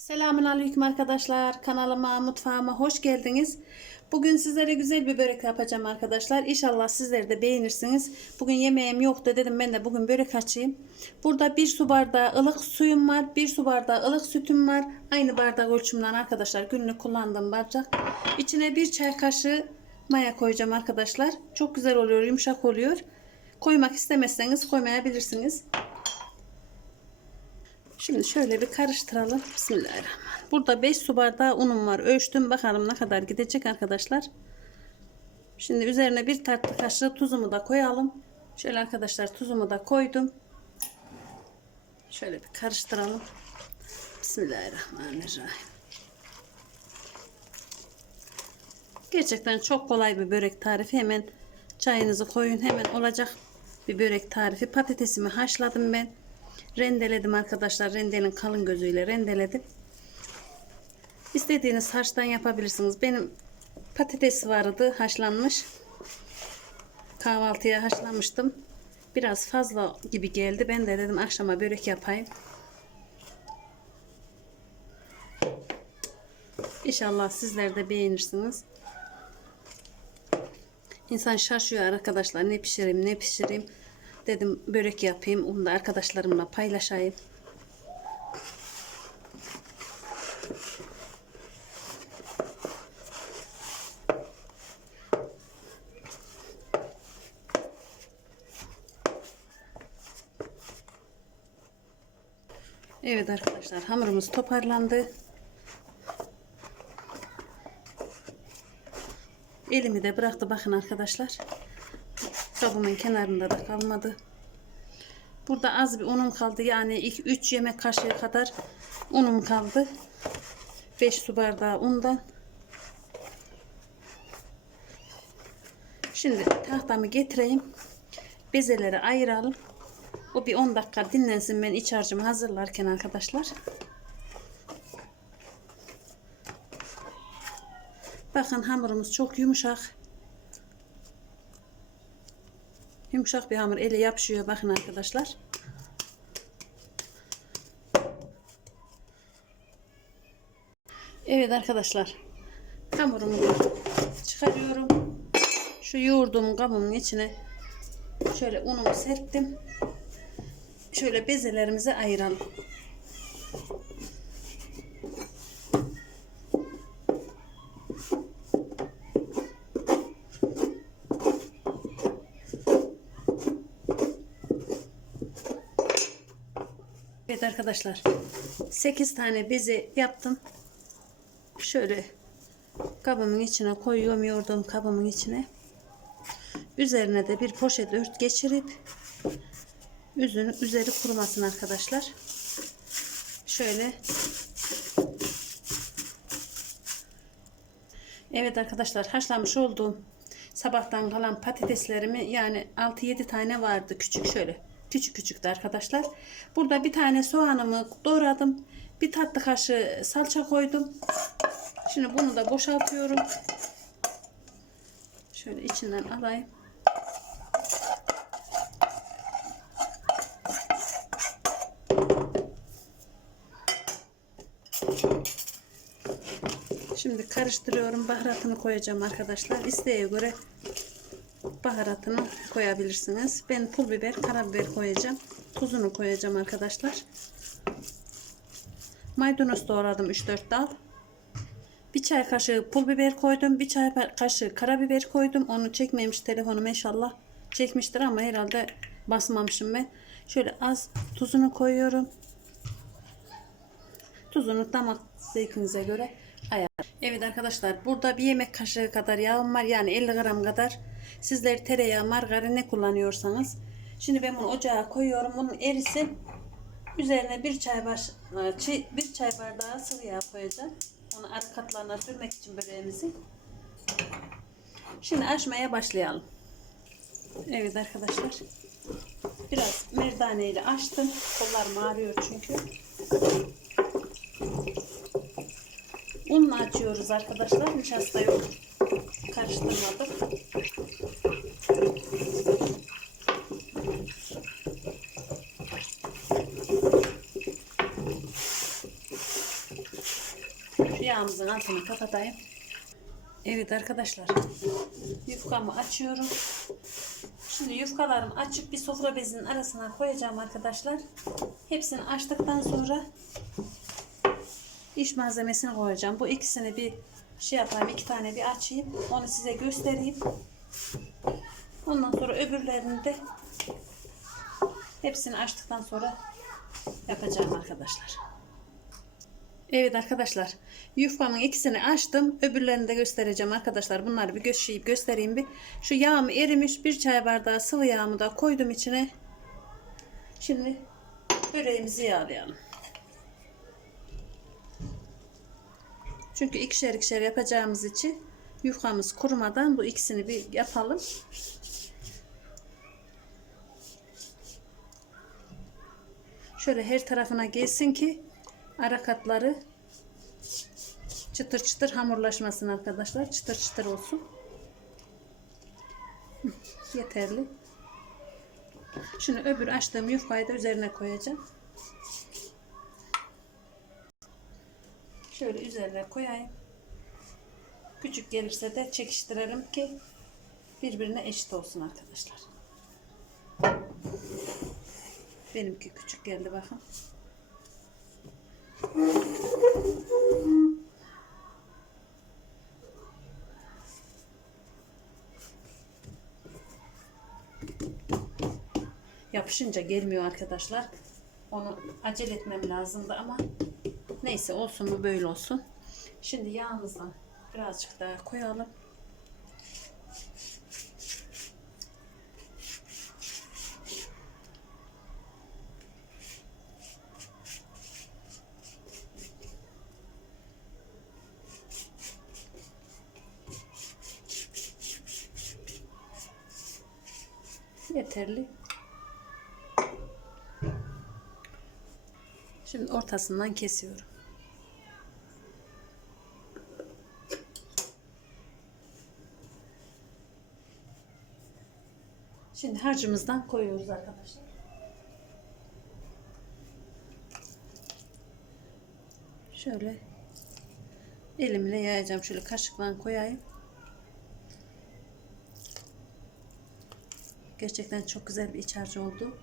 Selamun Aleyküm arkadaşlar. Kanalıma, mutfağıma hoş geldiniz. Bugün sizlere güzel bir börek yapacağım arkadaşlar. İnşallah sizler de beğenirsiniz. Bugün yemeğim yoktu dedim ben de bugün börek açayım. Burada bir su bardağı ılık suyum var. Bir su bardağı ılık sütüm var. Aynı bardak ölçümden arkadaşlar günlük kullandığım bardak. İçine bir çay kaşığı maya koyacağım arkadaşlar. Çok güzel oluyor, yumuşak oluyor. Koymak istemezseniz koymayabilirsiniz. Şimdi şöyle bir karıştıralım. Bismillahirrahmanirrahim. Burada 5 su bardağı unum var. Ölçtüm. Bakalım ne kadar gidecek arkadaşlar. Şimdi üzerine bir tatlı kaşığı tuzumu da koyalım. Şöyle arkadaşlar tuzumu da koydum. Şöyle bir karıştıralım. Bismillahirrahmanirrahim. Gerçekten çok kolay bir börek tarifi. Hemen çayınızı koyun. Hemen olacak bir börek tarifi. Patatesimi haşladım ben. Rendeledim arkadaşlar. Rendenin kalın gözüyle rendeledim. İstediğiniz haştan yapabilirsiniz. Benim patates vardı haşlanmış. Kahvaltıya haşlamıştım. Biraz fazla gibi geldi. Ben de dedim akşama börek yapayım. İnşallah sizler de beğenirsiniz. İnsan şaşıyor arkadaşlar. Ne pişireyim ne pişireyim. Dedim börek yapayım. Onu da arkadaşlarımla paylaşayım. Evet arkadaşlar hamurumuz toparlandı. Elimi de bıraktı bakın arkadaşlar. Kabımın kenarında da kalmadı. Burada az bir unum kaldı. Yani 3 yemek kaşığı kadar unum kaldı. 5 su bardağı undan. Şimdi tahtamı getireyim. Bezeleri ayıralım. O bir 10 dakika dinlensin ben iç harcımı hazırlarken arkadaşlar. Bakın hamurumuz çok yumuşak. Yumuşak bir hamur ele yapışıyor bakın arkadaşlar. Evet arkadaşlar. Hamurumu çıkarıyorum. Şu yoğurduğum kabımın içine şöyle unumu serptim. Şöyle bezelerimizi ayıralım. Evet arkadaşlar 8 tane bezi yaptım. Şöyle kabımın içine koyuyorum yoğurduğum kabımın içine. Üzerine de bir poşet ört geçirip üzünü üzeri kurumasın arkadaşlar. Şöyle Evet arkadaşlar haşlamış olduğum sabahtan kalan patateslerimi yani 6-7 tane vardı küçük şöyle küçük küçüktü arkadaşlar. Burada bir tane soğanımı doğradım. Bir tatlı kaşığı salça koydum. Şimdi bunu da boşaltıyorum. Şöyle içinden alayım. Şimdi karıştırıyorum. Baharatını koyacağım arkadaşlar. İsteğe göre baharatını koyabilirsiniz. Ben pul biber, karabiber koyacağım. Tuzunu koyacağım arkadaşlar. Maydanoz doğradım 3-4 dal. Bir çay kaşığı pul biber koydum. Bir çay kaşığı karabiber koydum. Onu çekmemiş telefonum inşallah. Çekmiştir ama herhalde basmamışım ben. Şöyle az tuzunu koyuyorum. Tuzunu damak zevkinize göre ayar. Evet arkadaşlar burada bir yemek kaşığı kadar yağım var. Yani 50 gram kadar. Sizler tereyağı, margarin ne kullanıyorsanız. Şimdi ben bunu ocağa koyuyorum. Bunun erisin. Üzerine bir çay baş, bir çay bardağı sıvı yağ koyacağım. Onu arka katlarına sürmek için böreğimizi. Şimdi açmaya başlayalım. Evet arkadaşlar. Biraz merdane ile açtım. Kollarım ağrıyor çünkü. Unla açıyoruz arkadaşlar. Nişasta yok. Karıştırmadık. yağımızın altını kapatayım. Evet arkadaşlar. Yufkamı açıyorum. Şimdi yufkalarımı açıp bir sofra bezinin arasına koyacağım arkadaşlar. Hepsini açtıktan sonra iş malzemesini koyacağım. Bu ikisini bir şey yapayım. iki tane bir açayım. Onu size göstereyim. Ondan sonra öbürlerini de hepsini açtıktan sonra yapacağım arkadaşlar. Evet arkadaşlar. Yufkamın ikisini açtım. Öbürlerini de göstereceğim arkadaşlar. Bunları bir göstereyim, göstereyim bir. Şu yağım erimiş. Bir çay bardağı sıvı yağımı da koydum içine. Şimdi böreğimizi yağlayalım. Çünkü ikişer ikişer yapacağımız için yufkamız kurumadan bu ikisini bir yapalım. Şöyle her tarafına gelsin ki ara katları çıtır çıtır hamurlaşmasın arkadaşlar. Çıtır çıtır olsun. Yeterli. Şimdi öbür açtığım yufkayı da üzerine koyacağım. Şöyle üzerine koyayım. Küçük gelirse de çekiştirelim ki birbirine eşit olsun arkadaşlar. Benimki küçük geldi bakın. Yapışınca gelmiyor arkadaşlar. Onu acele etmem lazımdı ama neyse olsun mu böyle olsun. Şimdi yağımızdan birazcık daha koyalım. Yeterli. Ortasından kesiyorum. Şimdi harcımızdan koyuyoruz arkadaşlar. Şöyle elimle yayacağım. Şöyle kaşıkla koyayım. Gerçekten çok güzel bir iç harcı oldu.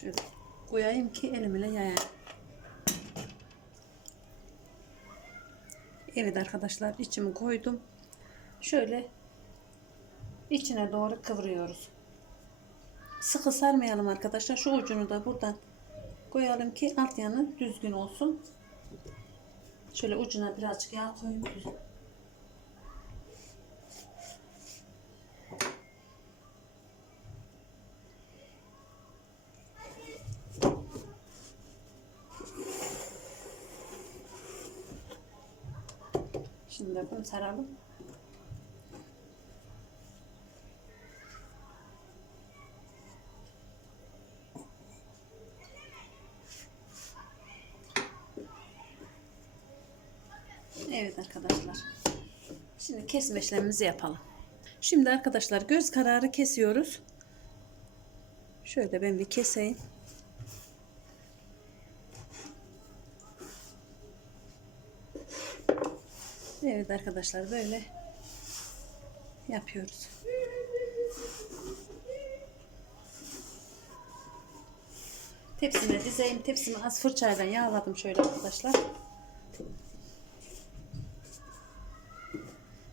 Şöyle koyayım ki elimle yayayım. Evet arkadaşlar içimi koydum. Şöyle içine doğru kıvırıyoruz. Sıkı sarmayalım arkadaşlar. Şu ucunu da buradan koyalım ki alt yanı düzgün olsun. Şöyle ucuna birazcık yağ koyayım. Şimdi de bunu saralım. Evet arkadaşlar. Şimdi kesme işlemimizi yapalım. Şimdi arkadaşlar göz kararı kesiyoruz. Şöyle ben bir keseyim. Evet arkadaşlar böyle yapıyoruz. Tepsime dizeyim. Tepsimi az fırçayla yağladım şöyle arkadaşlar.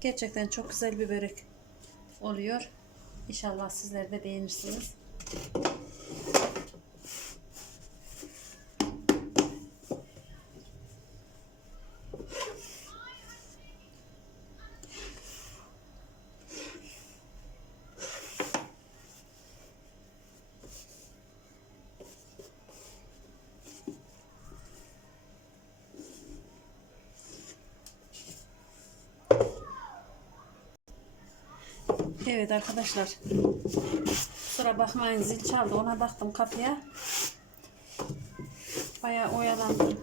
Gerçekten çok güzel bir börek oluyor. İnşallah sizler de beğenirsiniz. Evet arkadaşlar. Sıra bakmayın zil çaldı. Ona baktım kapıya. Bayağı oyalandım.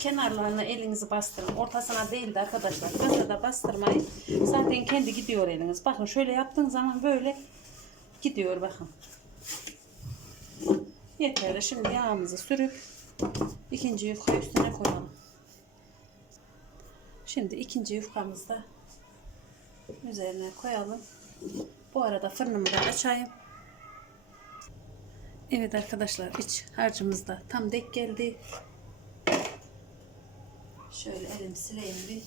Kenarlarına elinizi bastırın. Ortasına değil de arkadaşlar. Masada bastırmayın. Zaten kendi gidiyor eliniz. Bakın şöyle yaptığın zaman böyle gidiyor bakın. Yeterli. Şimdi yağımızı sürüp ikinci yufka üstüne koyalım. Şimdi ikinci yufkamızı da üzerine koyalım. Bu arada fırınımı da açayım. Evet arkadaşlar iç harcımız da tam dek geldi. Şöyle elim sileyim bir.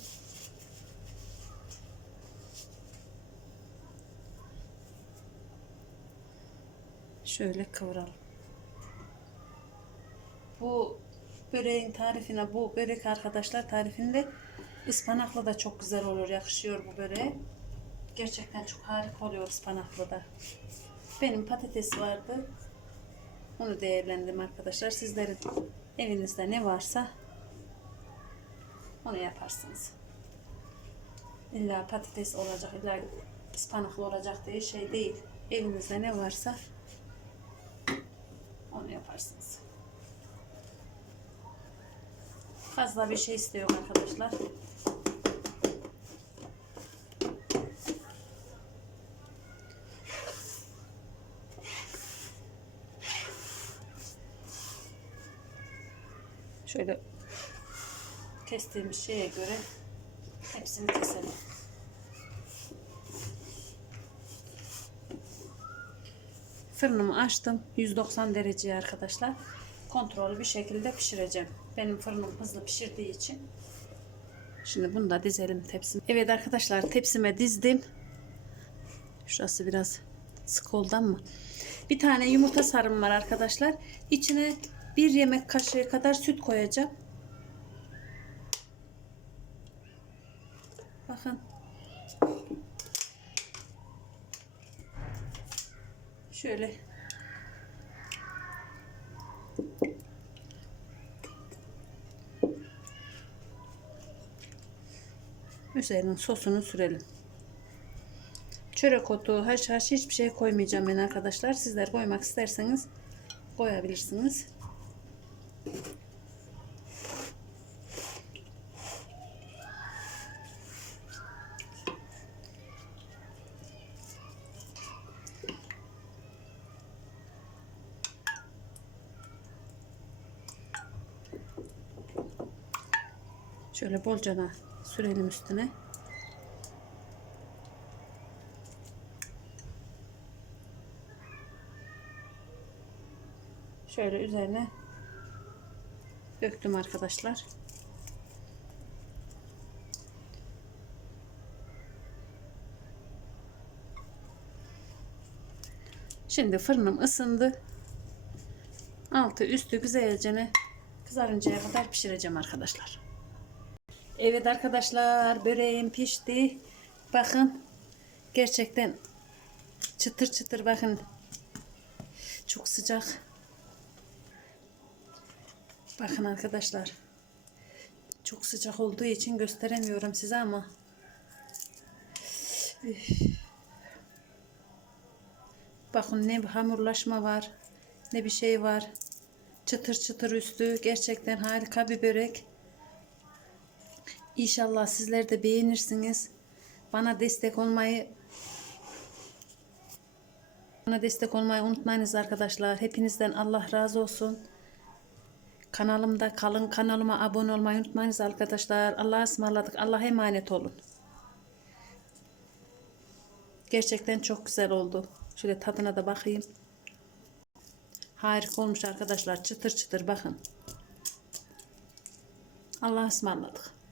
Şöyle kıvıralım. Bu böreğin tarifine bu börek arkadaşlar tarifinde ıspanaklı da çok güzel olur. Yakışıyor bu böreğe. Gerçekten çok harika oluyor ıspanaklı da. Benim patates vardı. Onu değerlendim arkadaşlar. Sizlerin evinizde ne varsa onu yaparsınız. İlla patates olacak, illa ıspanaklı olacak diye şey değil. Evinizde ne varsa onu yaparsınız. Fazla bir şey istiyor arkadaşlar. Şöyle kestiğimiz şeye göre hepsini keselim. Fırınımı açtım. 190 dereceye arkadaşlar. Kontrollü bir şekilde pişireceğim. Benim fırınım hızlı pişirdiği için. Şimdi bunu da dizelim tepsime. Evet arkadaşlar tepsime dizdim. Şurası biraz sık oldu ama. Bir tane yumurta sarım var arkadaşlar. İçine bir yemek kaşığı kadar süt koyacağım. Bakın. Şöyle. Üzerine sosunu sürelim. Çörek otu, haşhaş hiçbir şey koymayacağım ben arkadaşlar. Sizler koymak isterseniz koyabilirsiniz. Şöyle bolcana sürelim üstüne. Şöyle üzerine döktüm arkadaşlar. Şimdi fırınım ısındı. Altı üstü güzelce kızarıncaya kadar pişireceğim arkadaşlar. Evet arkadaşlar böreğim pişti. Bakın gerçekten çıtır çıtır bakın. Çok sıcak. Bakın arkadaşlar. Çok sıcak olduğu için gösteremiyorum size ama. Bakın ne bir hamurlaşma var. Ne bir şey var. Çıtır çıtır üstü. Gerçekten harika bir börek. İnşallah sizler de beğenirsiniz. Bana destek olmayı bana destek olmayı unutmayınız arkadaşlar. Hepinizden Allah razı olsun. Kanalımda kalın. Kanalıma abone olmayı unutmayınız arkadaşlar. Allah'a ısmarladık. Allah'a emanet olun. Gerçekten çok güzel oldu. Şöyle tadına da bakayım. Harika olmuş arkadaşlar. Çıtır çıtır bakın. Allah'a ısmarladık.